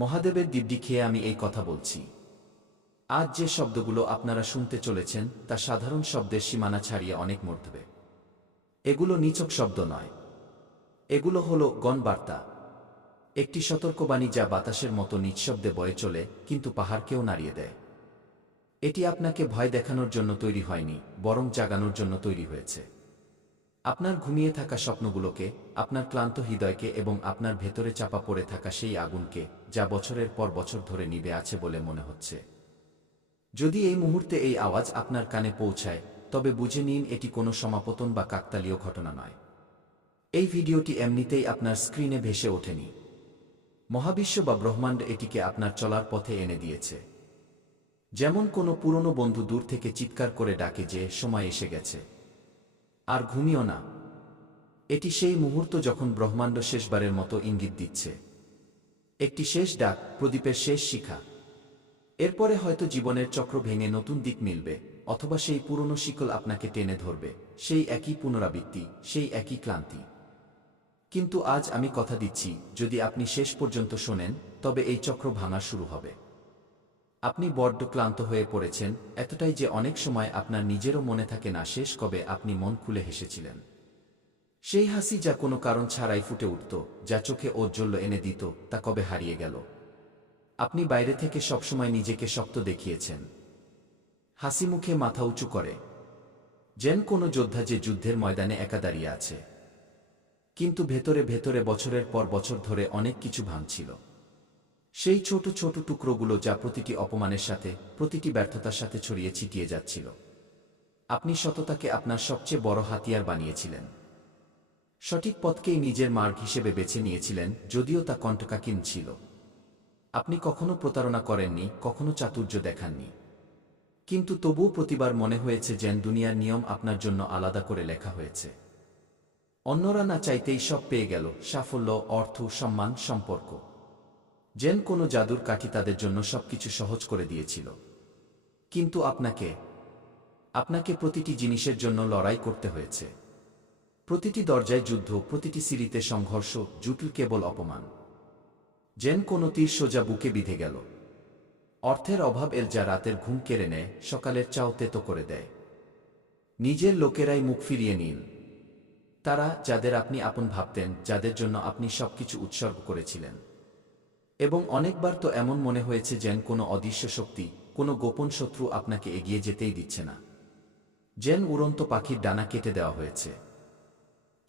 মহাদেবের দিব্যি খেয়ে আমি এই কথা বলছি। আজ যে শব্দগুলো আপনারা শুনতে চলেছেন তা সাধারণ শব্দের সীমানা ছাড়িয়ে অনেক মর্ধবে। এগুলো নিছক শব্দ নয়, এগুলো হলো গণবার্তা, একটি সতর্কবাণী যা বাতাসের মতো নিঃশব্দে বয়ে চলে কিন্তু পাহাড়কেও নাড়িয়ে দেয়। এটি আপনাকে ভয় দেখানোর জন্য তৈরি হয়নি, বরং জাগানোর জন্য তৈরি হয়েছে। আপনার ঘুমিয়ে থাকা স্বপ্নগুলোকে, আপনার ক্লান্ত হৃদয়কে এবং আপনার ভেতরে চাপা পড়ে থাকা সেই আগুনকে, যা বছরের পর বছর ধরে নিভে আছে বলে মনে হচ্ছে। যদি এই মুহূর্তে এই আওয়াজ আপনার কানে পৌঁছায়, তবে বুঝে নিন এটি কোনো সমাপতন বা কাকতালীয় ঘটনা নয়। এই ভিডিওটি এমনিতেই আপনার স্ক্রিনে ভেসে ওঠেনি। মহাবিশ্ব বা ব্রহ্মাণ্ড এটিকে আপনার চলার পথে এনে দিয়েছে। যেমন কোনো পুরনো বন্ধু দূর থেকে চিৎকার করে ডাকে যে সময় এসে গেছে, আর ঘুমিও না। এটি সেই মুহূর্ত যখন ব্রহ্মাণ্ড শেষবারের মতো ইঙ্গিত দিচ্ছে। একটি শেষ ডাক, প্রদীপের শেষ শিখা। এরপরে হয়তো জীবনের চক্র ভেঙে নতুন দিক মিলবে, অথবা সেই পুরনো শিকল আপনাকে টেনে ধরবে, সেই একই পুনরাবৃত্তি, সেই একই ক্লান্তি। কিন্তু আজ আমি কথা দিচ্ছি, যদি আপনি শেষ পর্যন্ত শোনেন, তবে এই চক্র ভাঙা শুরু হবে। আপনি বড্ড ক্লান্ত হয়ে পড়েছেন, এতটাই যে অনেক সময় আপনার নিজেরও মনে থাকে না শেষ কবে আপনি মন খুলে হেসেছিলেন। সেই হাসি যা কোনো কারণ ছাড়াই ফুটে উঠত, যা চোখে ঔজ্জ্বল্য এনে দিত, তা কবে হারিয়ে গেল। আপনি বাইরে থেকে সবসময় নিজেকে শক্ত দেখিয়েছেন, হাসি মুখে মাথা উঁচু করে, যেন কোনো যোদ্ধা যে যুদ্ধের ময়দানে একা দাঁড়িয়ে আছে। কিন্তু ভেতরে ভেতরে বছরের পর বছর ধরে অনেক কিছু ভাঙছিল। সেই ছোট ছোট টুকরোগুলো যা প্রতিটি অপমানের সাথে, প্রতিটি ব্যর্থতার সাথে ছড়িয়ে ছিটিয়ে যাচ্ছিল। আপনি সততাকে আপনার সবচেয়ে বড় হাতিয়ার বানিয়েছিলেন। সঠিক পথকেই নিজের মার্গ হিসেবে বেছে নিয়েছিলেন, যদিও তা কণ্টকাকীন ছিল। আপনি কখনো প্রতারণা করেননি, কখনো চাতুর্য দেখাননি। কিন্তু তবুও প্রতিবার মনে হয়েছে যেন দুনিয়ার নিয়ম আপনার জন্য আলাদা করে লেখা হয়েছে। অন্যরা না চাইতেই সব পেয়ে গেল, সাফল্য, অর্থ, সম্মান, সম্পর্ক। যেন কোনো জাদুর কাঠি তাদের জন্য সবকিছু সহজ করে দিয়েছিল। কিন্তু আপনাকে প্রতিটি জিনিসের জন্য লড়াই করতে হয়েছে। প্রতিটি দরজায় যুদ্ধ, প্রতিটি সিঁড়িতে সংঘর্ষ, জুটল কেবল অপমান। যেন কোনো তীর সোজা বুকে বিঁধে গেল। অর্থের অভাব এর যা রাতের ঘুম কেড়ে নেয়, সকালের চাও তেতো করে দেয়। নিজের লোকেরাই মুখ ফিরিয়ে নিন। তারা, যাদের আপনি আপন ভাবতেন, যাদের জন্য আপনি সবকিছু উৎসর্গ করেছিলেন। এবং অনেকবার তো এমন মনে হয়েছে যেন কোনো অদৃশ্য শক্তি, কোনো গোপন শত্রু আপনাকে এগিয়ে যেতেই দিচ্ছে না। যেন উড়ন্ত পাখির ডানা কেটে দেওয়া হয়েছে।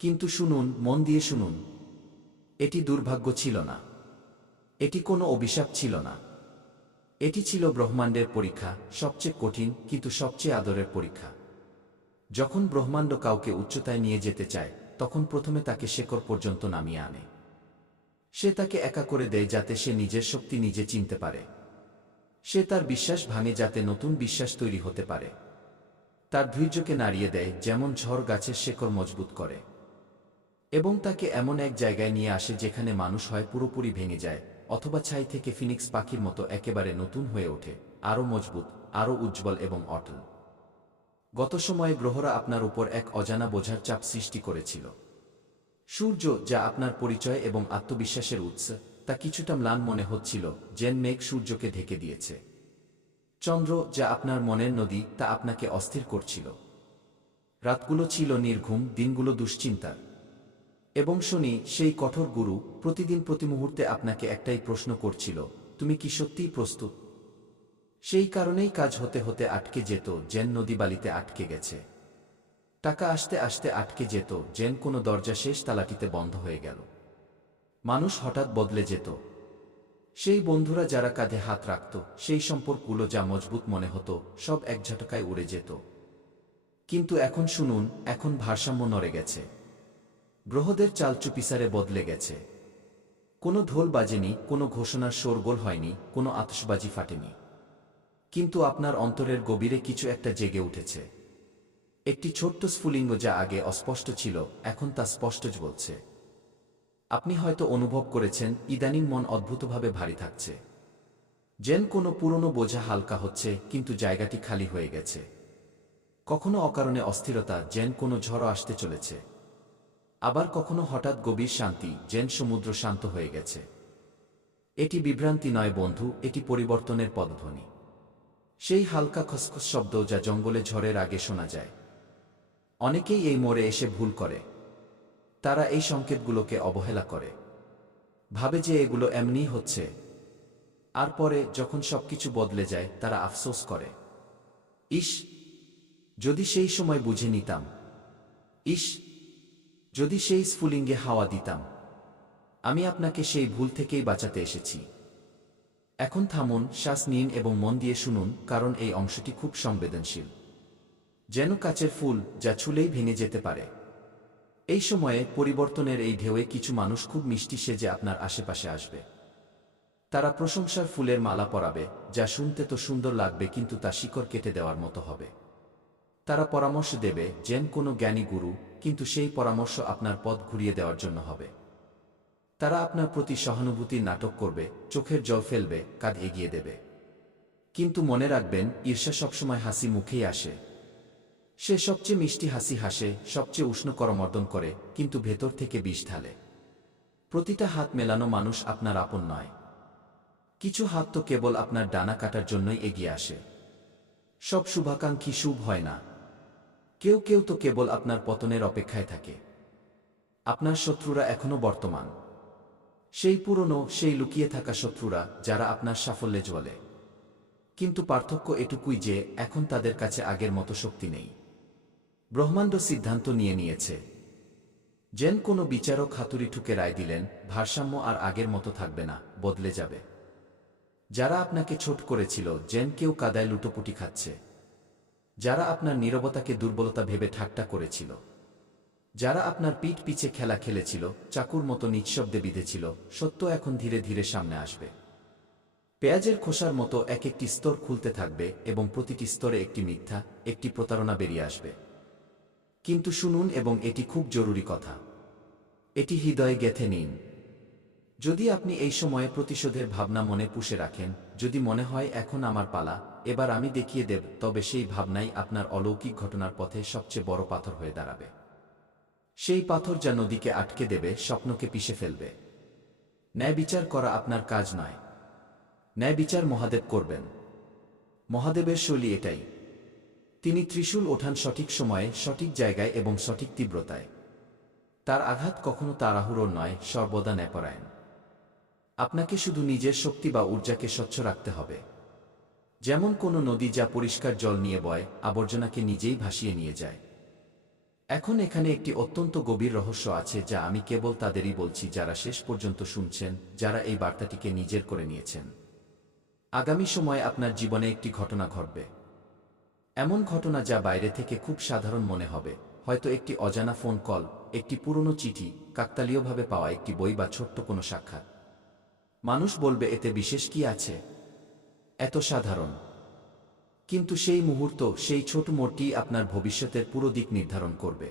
কিন্তু শুনুন, মন দিয়ে শুনুন, এটি দুর্ভাগ্য ছিল না। এটি কোনো অভিশাপ ছিল না। এটি ছিল ব্রহ্মাণ্ডের পরীক্ষা, সবচেয়ে কঠিন কিন্তু সবচেয়ে আদরের পরীক্ষা। যখন ব্রহ্মাণ্ড কাউকে উচ্চতায় নিয়ে যেতে চায়, তখন প্রথমে তাকে শেকড় পর্যন্ত নামিয়ে আনে। সে তাকে একা করে দেয় যাতে সে নিজের শক্তি নিজে চিনতে পারে। সে তার বিশ্বাস ভাঙে যাতে নতুন বিশ্বাস তৈরি হতে পারে। তার ধৈর্যকে নাড়িয়ে দেয় যেমন ঝড় গাছের শেকড় মজবুত করে। এবং তাকে এমন এক জায়গায় নিয়ে আসে যেখানে মানুষ হয় পুরোপুরি ভেঙে যায়, অথবা ছাই থেকে ফিনিক্স পাখির মতো একেবারে নতুন হয়ে ওঠে, আরও মজবুত, আরও উজ্জ্বল এবং অটল। গত সময়ে গ্রহরা আপনার উপর এক অজানা বোঝার চাপ সৃষ্টি করেছিল। সূর্য, যা আপনার পরিচয় এবং আত্মবিশ্বাসের উৎস, তা কিছুটা ম্লান মনে হচ্ছিল, যেন মেঘ সূর্যকে ঢেকে দিয়েছে। চন্দ্র, যা আপনার মনের নদী, তা আপনাকে অস্থির করছিল। রাতগুলো ছিল নির্ঘুম, দিনগুলো দুশ্চিন্তার। এবং শনি, সেই কঠোর গুরু, প্রতিদিন প্রতি মুহূর্তে আপনাকে একটাই প্রশ্ন করছিল, তুমি কি সত্যিই প্রস্তুত? সেই কারণেই কাজ হতে হতে আটকে যেত, যেন নদী বালিতে আটকে গেছে। টাকা আসতে আসতে আটকে যেত, যেন কোনো দরজা শেষ তালাটিতে বন্ধ হয়ে গেল। মানুষ হঠাৎ বদলে যেত। সেই বন্ধুরা যারা কাঁধে হাত রাখত, সেই সম্পর্কগুলো যা মজবুত মনে হতো, সব এক ঝটকায় উড়ে যেত। কিন্তু এখন শুনুন, এখন ভারসাম্য নড়ে গেছে। গ্রহদের চাল চুপিসারে বদলে গেছে। কোনো ঢোল বাজেনি, কোনো ঘোষণার শোরগোল হয়নি, কোনো আতশবাজি ফাটেনি। কিন্তু আপনার অন্তরের গভীরে কিছু একটা জেগে উঠেছে। একটি ছোট্ট স্ফুলিঙ্গ যা আগে অস্পষ্ট ছিল, এখন তা স্পষ্ট বলছে। আপনি হয়তো অনুভব করেছেন, ইদানিং মন অদ্ভুতভাবে ভারী থাকছে। যেন কোনো পুরনো বোঝা হালকা হচ্ছে, কিন্তু জায়গাটি খালি হয়ে গেছে। কখনো অকারণে অস্থিরতা, যেন কোনো ঝড় আসতে চলেছে। আবার কখনো হঠাৎ গভীর শান্তি, যেন সমুদ্র শান্ত হয়ে গেছে। এটি বিভ্রান্তি নয় বন্ধু, এটি পরিবর্তনের পদধ্বনি। সেই হালকা খসখস শব্দ যা জঙ্গলে ঝড়ের আগে শোনা যায়। অনেকেই এই মোড়ে এসে ভুল করে। তারা এই সংকেতগুলোকে অবহেলা করে, ভাবে যে এগুলো এমনিই হচ্ছে। আর পরে যখন সবকিছু বদলে যায় তারা আফসোস করে, ইস, যদি সেই সময় বুঝে নিতাম। ইস, যদি সেই স্ফুলিঙ্গে হাওয়া দিতাম। আমি আপনাকে সেই ভুল থেকেই বাঁচাতে এসেছি। এখন থামুন, শ্বাস নিন এবং মন দিয়ে শুনুন, কারণ এই অংশটি খুব সংবেদনশীল। যেন কাচের ফুল যা ছুলেই ভেঙে যেতে পারে। এই সময়ে পরিবর্তনের এই ঢেউয়ে কিছু মানুষ খুব মিষ্টি সেজে আপনার আশেপাশে আসবে। তারা প্রশংসার ফুলের মালা পরাবে, যা শুনতে তো সুন্দর লাগবে কিন্তু তা শিকড় কেটে দেওয়ার মতো হবে। তারা পরামর্শ দেবে যেন কোনো জ্ঞানী গুরু, কিন্তু সেই পরামর্শ আপনার পথ ঘুরিয়ে দেওয়ার জন্য হবে। তারা আপনার প্রতি সহানুভূতির নাটক করবে, চোখের জল ফেলবে, কাঁধ এগিয়ে দেবে। কিন্তু মনে রাখবেন, ঈর্ষা সবসময় হাসি মুখেই আসে। সে সবচেয়ে মিষ্টি হাসি হাসে, সবচেয়ে উষ্ণ করমর্দন করে, কিন্তু ভেতর থেকে বিষ ঢালে। প্রতিটা হাত মেলানো মানুষ আপনার আপন নয়। কিছু হাত তো কেবল আপনার ডানা কাটার জন্যই এগিয়ে আসে। সব শুভাকাঙ্ক্ষী শুভ হয় না। কেউ কেউ তো কেবল আপনার পতনের অপেক্ষায় থাকে। আপনার শত্রুরা এখনো বর্তমান। সেই পুরনো, সেই লুকিয়ে থাকা শত্রুরা, যারা আপনার সাফল্যে জ্বলে। কিন্তু পার্থক্য এটুকুই যে এখন তাদের কাছে আগের মতো শক্তি নেই। ব্রহ্মাণ্ড সিদ্ধান্ত নিয়েছে। যেন কোনো বিচারক হাতুড়ি ঠুকে রায় দিলেন, ভারসাম্য আর আগের মতো থাকবে না, বদলে যাবে। যারা আপনাকে ছোট করেছিল, যেন কেউ কাদায় লুটোপুটি খাচ্ছে। যারা আপনার নীরবতাকে দুর্বলতা ভেবে ঠাট্টা করেছিল। যারা আপনার পিঠ পিছে খেলা খেলেছিল, চাকুর মতো নিঃশব্দে বিঁধেছিল, সত্য এখন ধীরে ধীরে সামনে আসবে। পেঁয়াজের খোসার মতো এক একটি স্তর খুলতে থাকবে এবং প্রতিটি স্তরে একটি মিথ্যা, একটি প্রতারণা বেরিয়ে আসবে। কিন্তু শুনুন, এবং এটি খুব জরুরি কথা, এটি হৃদয়ে গেঁথে নিন। যদি আপনি এই সময়ে প্রতিশোধের ভাবনা মনে পুষে রাখেন, যদি মনে হয় এখন আমার পালা, এবার আমি দেখিয়ে দেব, তবে সেই ভাবনাই আপনার অলৌকিক ঘটনার পথে সবচেয়ে বড় পাথর হয়ে দাঁড়াবে। সেই পাথর যা নদীকে আটকে দেবে, স্বপ্নকে পিষে ফেলবে। ন্যায় বিচার করা আপনার কাজ নয়। ন্যায় বিচার মহাদেব করবেন। মহাদেবের শৈলী এটাই। তিনি ত্রিশূল ওঠান সঠিক সময়ে, সঠিক জায়গায় এবং সঠিক তীব্রতায়। তার আঘাত কখনো তাড়াহুড়োর নয়, সর্বদা ন্যায়পরায়ণ। আপনাকে শুধু নিজের শক্তি বা ঊর্জাকে স্বচ্ছ রাখতে হবে। যেমন কোনো নদী যা পরিষ্কার জল নিয়ে বয়, আবর্জনাকে নিজেই ভাসিয়ে নিয়ে যায়। এখন এখানে একটি অত্যন্ত গভীর রহস্য আছে, যা আমি কেবল তাদেরই বলছি যারা শেষ পর্যন্ত শুনছেন, যারা এই বার্তাটিকে নিজের করে নিয়েছেন। আগামী সময়ে আপনার জীবনে একটি ঘটনা ঘটবে। এমন ঘটনা যা বাইরে থেকে খুব সাধারণ মনে হবে, হয়তো একটি অজানা ফোন কল, একটি পুরনো চিঠি, কাকতালীয়ভাবে পাওয়া একটি বই বা ছোট্ট কোনো সাক্ষাৎ। মানুষ বলবে, এতে বিশেষ কি আছে? এত সাধারণ। কিন্তু সেই মুহূর্ত, সেই ছোট মোড়টি আপনার ভবিষ্যতের পুরো দিক নির্ধারণ করবে।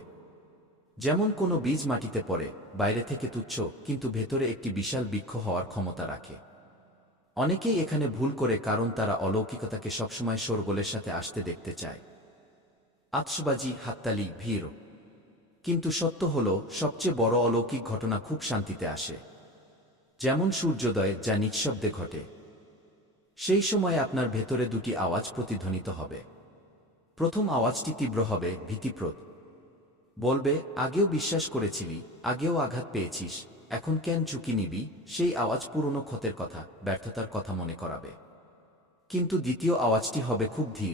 যেমন কোনো বীজ মাটিতে পড়ে, বাইরে থেকে তুচ্ছ, কিন্তু ভেতরে একটি বিশাল বৃক্ষ হওয়ার ক্ষমতা রাখে। অনেকেই এখানে ভুল করে, কারণ তারা অলৌকিকতাকে সবসময় শোরগোলের সাথে আসতে দেখতে চায়। আতশবাজি, হাততালি, ভিড়। কিন্তু সত্য হলো, সবচেয়ে বড় অলৌকিক ঘটনা খুব শান্তিতে আসে। যেমন সূর্যোদয়, যা নিঃশব্দে ঘটে। সেই সময় আপনার ভেতরে দুটি আওয়াজ প্রতিধ্বনিত হবে। প্রথম আওয়াজটি তীব্র হবে, ভীতিপ্রদ। বলবে, আগেও বিশ্বাস করেছিলি, আগেও আঘাত পেয়েছিস, এখন কেন ঝুঁকি নিবি? সেই আওয়াজ পুরনো ক্ষতের কথা, ব্যর্থতার কথা মনে করাবে। কিন্তু দ্বিতীয় আওয়াজটি হবে খুব ধীর,